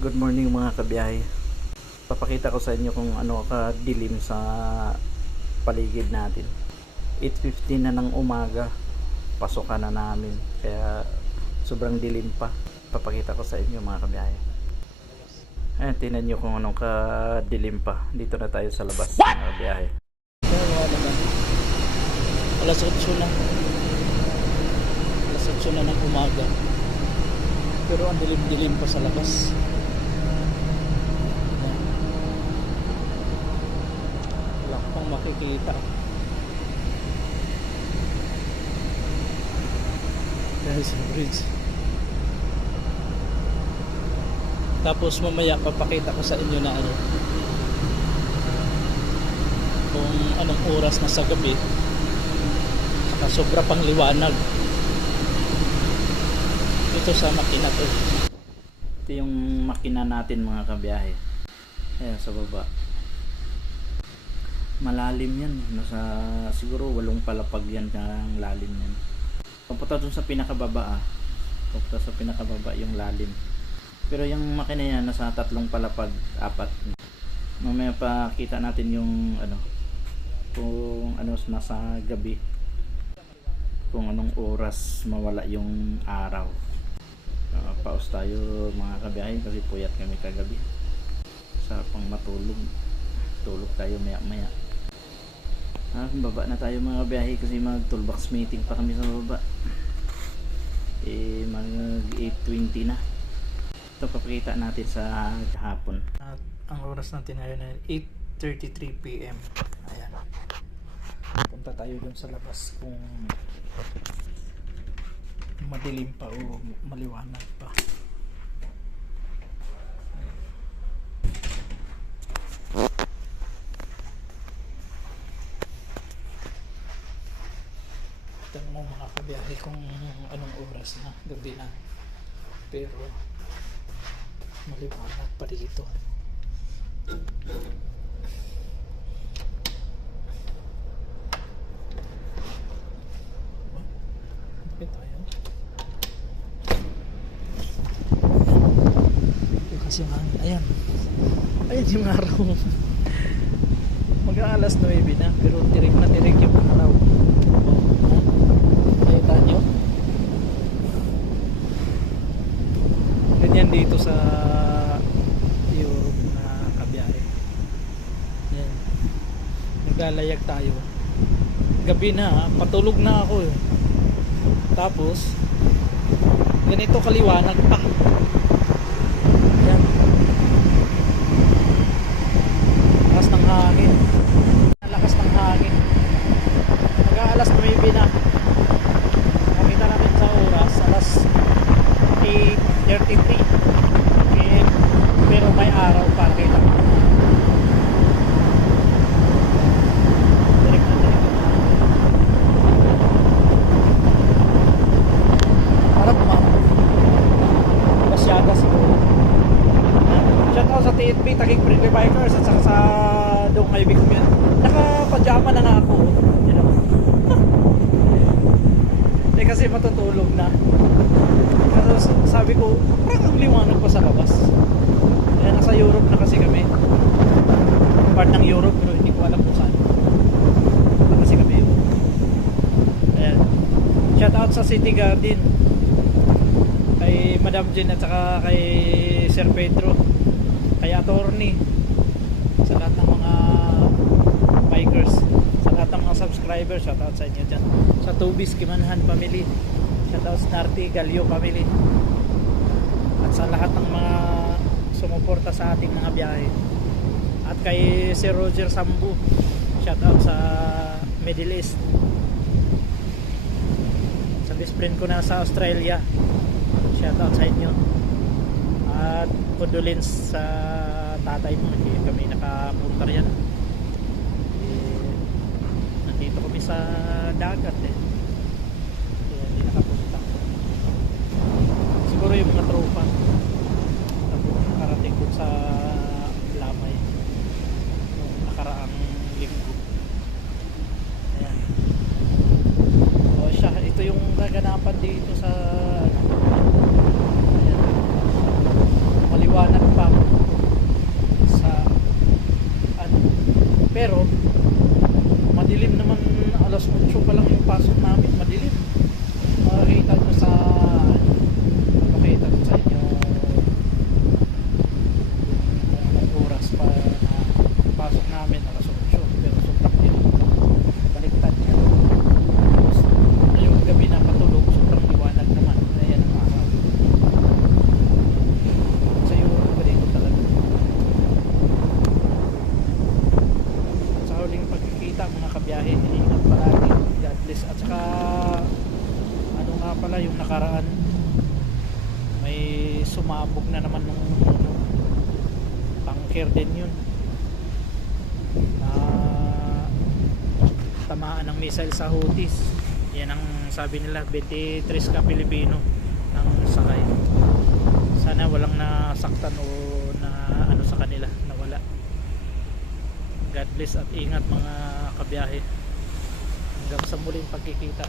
Good morning mga kabiyahe. Papakita ko sa inyo kung ano kadilim sa paligid natin. 8.15 na ng umaga. Pasokan na namin. Kaya sobrang dilim pa. Papakita ko sa inyo mga kabiyahe. Ayan, tinan nyo kung anong kadilim pa. Dito na tayo sa labas mga kabiyahe. Alas 8 na. Alas 8 na ng umaga. Pero ang dilim-dilim pa sa labas. Ayan. Wala ka pang makikita. Dahil bridge. Tapos mamaya papakita ko sa inyo na ano kung anong oras na sa gabi saka sobra pang liwanag ito sa makina to Ito yung makina natin mga kabiyahe. Ayan sa baba. Malalim yan. Nasa siguro walong palapag yan ng lalim yan. Papunta dun sa pinakababa ah. Papunta sa pinakababa yung lalim. Pero yung makina yan nasa tatlong palapag, apat. Mamaya pa kita natin yung ano kung ano nasa gabi kung anong oras mawala yung araw. Uh, paus tayo mga kabiyahe kasi puyat kami kagabi. Sa pang matulog. Tulog tayo maya maya. Ah, baba na tayo mga kabiyahe kasi mag toolbox meeting pa kami sa baba. Eh, mag 8.20 na. Ito papakita natin sa hapon. at ang oras natin ngayon ay 8.33pm ayan punta tayo dun sa labas kung madilim pa o maliwanag pa Tanong mo mga kabiyahe kung anong oras na gabi na. Pero maliwanag pa dito. Bakit tayo? Kasi yung hangin ayan. Ayan yung araw. Mag alas 9 na pero tirik na tirik yung araw nakita nyo dito sa Europe na kabiyahe. Yan naglalayag tayo. Gabi na patulog na ako eh. tapos ganito kaliwanag pa yan lakas ng hangin lakas ng hangin mag alas 9 na nakita namin sa oras alas 8.33 PM pero may araw pa kita mo direct na direct parang umambon masyada siguro shout out sa TNB Tagig Friendly Bikers at saka sa Dong Ivy Community naka-pajama na nga ako you know eh kasi matutulog na kasi sabi ko, parang ang liwanag pa sa labas. Kaya nasa Europe na kasi kami. Part ng Europe pero hindi ko alam kung saan. Na kasi kami yun. Ayan. Shout out sa City Garden. Kay Madam Jen at saka kay Sir Pedro. Attorney. Sa lahat ng mga bikers. Sa lahat ng mga subscribers. Shout out sa inyo dyan. Sa Tubis Kimanhan Family. Shout out sa Narti Galio Family. At sa lahat ng mga sumuporta sa ating mga biyahe. At kay Sir Roger Sambu. Shout out sa Middle East. Sa best ko na sa Australia. Shout out sa inyo. At condolence sa tatay mo. Hindi kami nakapunta riyan. Eh, nandito kami sa dagat eh. Kaya hindi nakapunta. Siguro yung mga tropa. Nakarating dun sa Lamay. Nung nakaraang linggo. Ayan. So siya, ito yung kaganapan dito sa ano, ayan. Maliwanag maliwanag pa sa ano. Pero madilim naman alas 8 pa lang yung pasok namin madilim makikita nyo sa ano, makikita ko sa inyo yung oras pa na pasok namin alas 8 pero sobrang dilim baliktad niya Tapos, ngayong gabi na patulog sobrang liwanag naman ayan ang araw sa Europe pa rin talaga at sa huling pagkikita mga kabiyahe ingat palagi God bless. At saka ano nga pala yung nakaraan may sumabog na naman nung ano, tanker din yun. Na tamaan ng missile sa Houthis. Yan ang sabi nila 23 ka Pilipino ang sakay. Sana walang nasaktan o na ano sa kanila nawala. God bless at ingat mga kabiyahe hanggang sa muling pagkikita